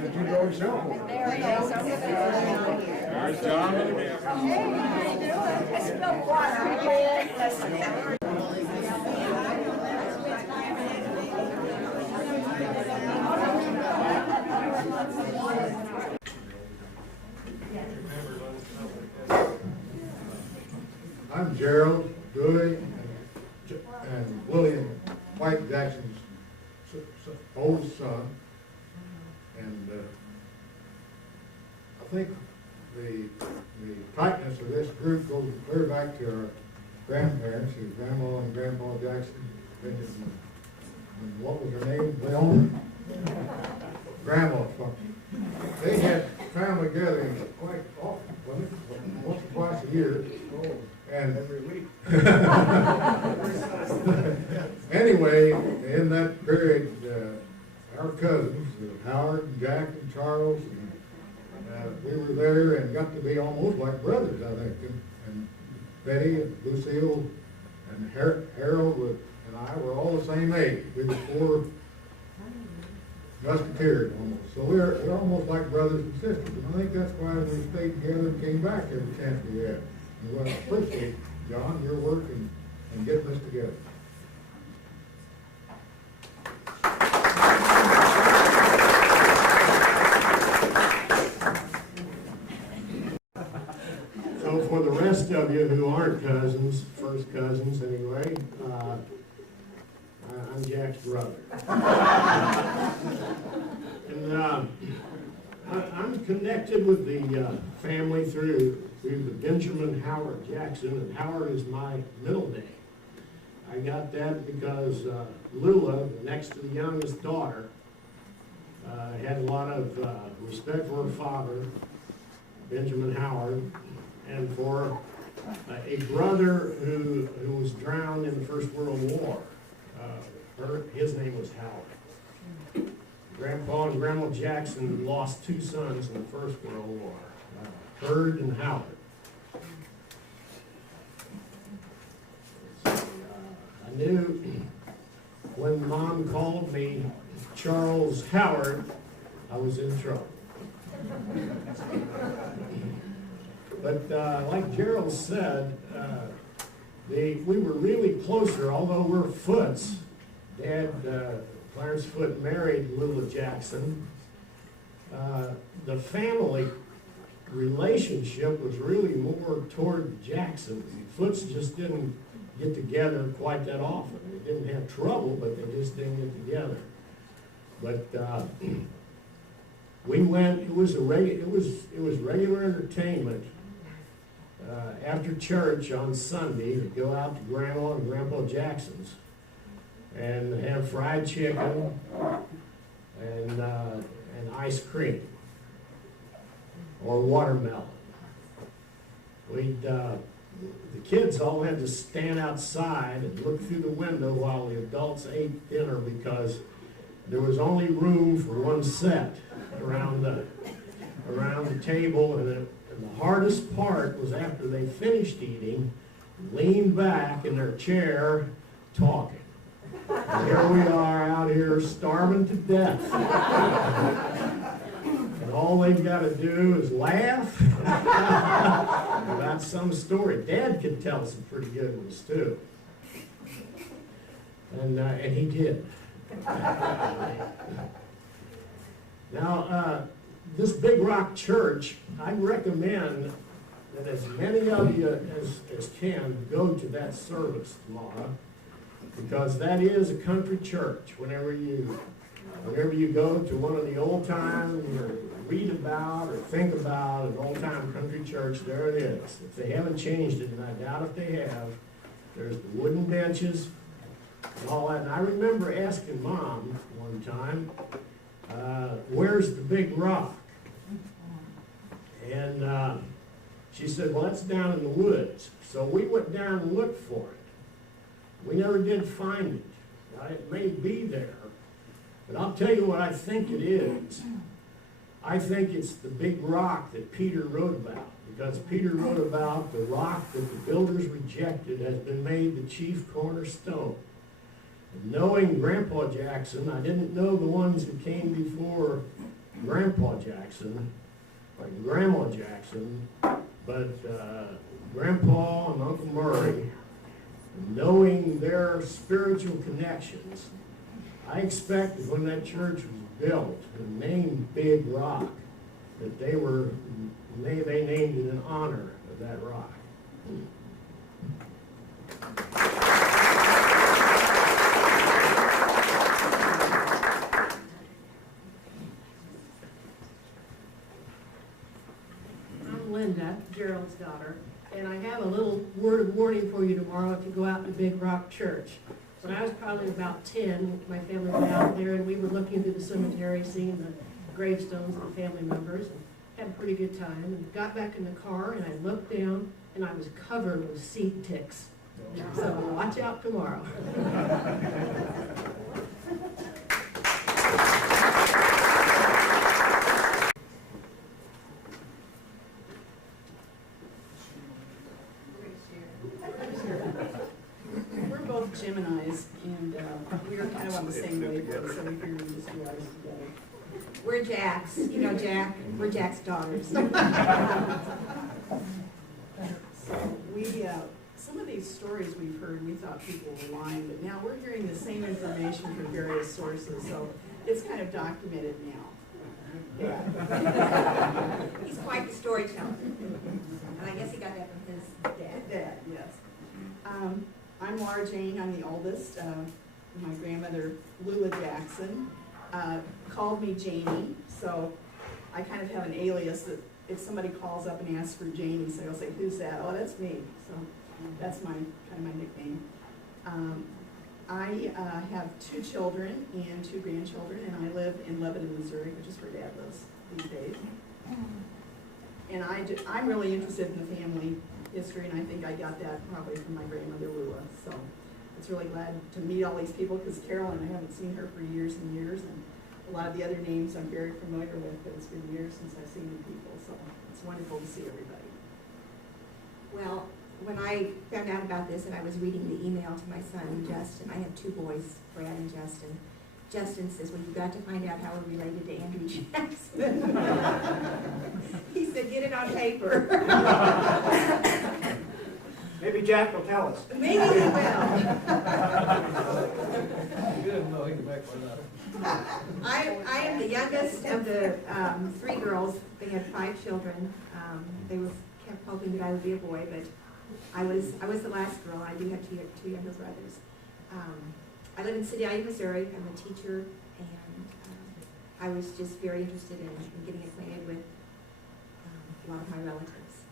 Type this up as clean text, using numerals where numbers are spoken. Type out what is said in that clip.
Did you go show? There he is, over there. There's John. Hey, how you doing? I spilled water again. Listen. I'm Gerald Jackson and William White Jackson's oldest son, and I think the tightness of this group goes clear back to our grandparents, who Grandma and Grandpa Jackson, and what was her name? Leona? Grandma. They had family gatherings quite often, wasn't it? Once or twice a year. And every week. Anyway, in that period, our cousins, Howard and Jack and Charles, and we were there and got to be almost like brothers, I think. And Betty and Lucille and Harold and I were all the same age. We were 4 musketeers almost. So we're almost like brothers and sisters. And I think that's why we stayed together and came back every chance we had. And well, I appreciate, John, your work and getting this together. So for the rest of you who aren't cousins, first cousins anyway, I'm Jack's brother. And I'm connected with the family through the Benjamin Howard Jackson, and Howard is my middle name. I got that because Lula, next to the youngest daughter, had a lot of respect for her father, Benjamin Howard, and for a brother who was drowned in the First World War. His name was Howard. Grandpa and Grandma Jackson lost 2 sons in the First World War, Hurd and Howard. I knew when Mom called me Charles Howard, I was in trouble. But like Gerald said, we were really closer, although we're Footes. Dad, Clarence Foote, married Lula Jackson. The family relationship was really more toward Jackson. Footes just didn't get together quite that often. They didn't have trouble, but they just didn't get together. But we went. It was regular entertainment after church on Sunday to go out to Grandma and Grandpa Jackson's and have fried chicken and ice cream or watermelon. The kids all had to stand outside and look through the window while the adults ate dinner because there was only room for one set around the table, and the hardest part was after they finished eating, leaned back in their chair talking. And here we are out here starving to death. And all they've got to do is laugh about some story. Dad could tell some pretty good ones too. And he did. Now, this Big Rock Church, I recommend that as many of you as can go to that service tomorrow, because that is a country church. Whenever you go to one of the old time, read about or think about an old time country church, there it is. If they haven't changed it, and I doubt if they have, there's the wooden benches and all that. And I remember asking Mom one time, where's the Big Rock? And she said, well, that's down in the woods. So we went down and looked for it. We never did find it. Now, it may be there, but I'll tell you what I think it is. I think it's the big rock that Peter wrote about, because Peter wrote about the rock that the builders rejected has been made the chief cornerstone. And knowing Grandpa Jackson, I didn't know the ones who came before Grandpa Grandpa Jackson, like Grandma Jackson, but Grandpa and Uncle Murray, knowing their spiritual connections, I expect that when that church was built and named Big Rock, that they named it in honor of that rock. I'm Linda, Gerald's daughter, and I have a little word of warning for you tomorrow if you go out to Big Rock Church. When I was probably about 10, my family went out there and we were looking through the cemetery, seeing the gravestones of the family members, and had a pretty good time. And got back in the car and I looked down and I was covered with seed ticks. So watch out tomorrow. We're both Geminis, and we were kind of on the same wavelength, so we figured we'd just do ours together. We're Jacks, you know Jack, we're Jack's daughters. So we, some of these stories we've heard, we thought people were lying, but now we're hearing the same information from various sources, so it's kind of documented now. Yeah. He's quite the storyteller. And I guess he got that from his dad. Dad, yes. I'm Laura Jane, I'm the oldest. My grandmother, Lula Jackson, called me Janie, so I kind of have an alias that if somebody calls up and asks for Janie, so I'll say, who's that? Oh, that's me. So that's kind of my nickname. I have 2 children and 2 grandchildren, and I live in Lebanon, Missouri, which is where Dad lives these days. And I'm really interested in the family history, and I think I got that probably from my grandmother Lula. So it's really glad to meet all these people, because Carolyn, I haven't seen her for years and years, and a lot of the other names I'm very familiar with, but it's been years since I've seen the people, so it's wonderful to see everybody. Well, when I found out about this and I was reading the email to my son, Justin, I have 2 boys, Brad and Justin. Justin says, well, you've got to find out how we're related to Andrew Jackson. He said, get it on paper. Maybe Jack will tell us. Maybe he will. Good, no, he can back one up. I am the youngest of the 3 girls. They had 5 children. They kept hoping that I would be a boy, but I was the last girl. I do have 2 younger brothers. I live in Sedalia, Missouri. I'm a teacher, and I was just very interested in getting acquainted with a lot of my relatives.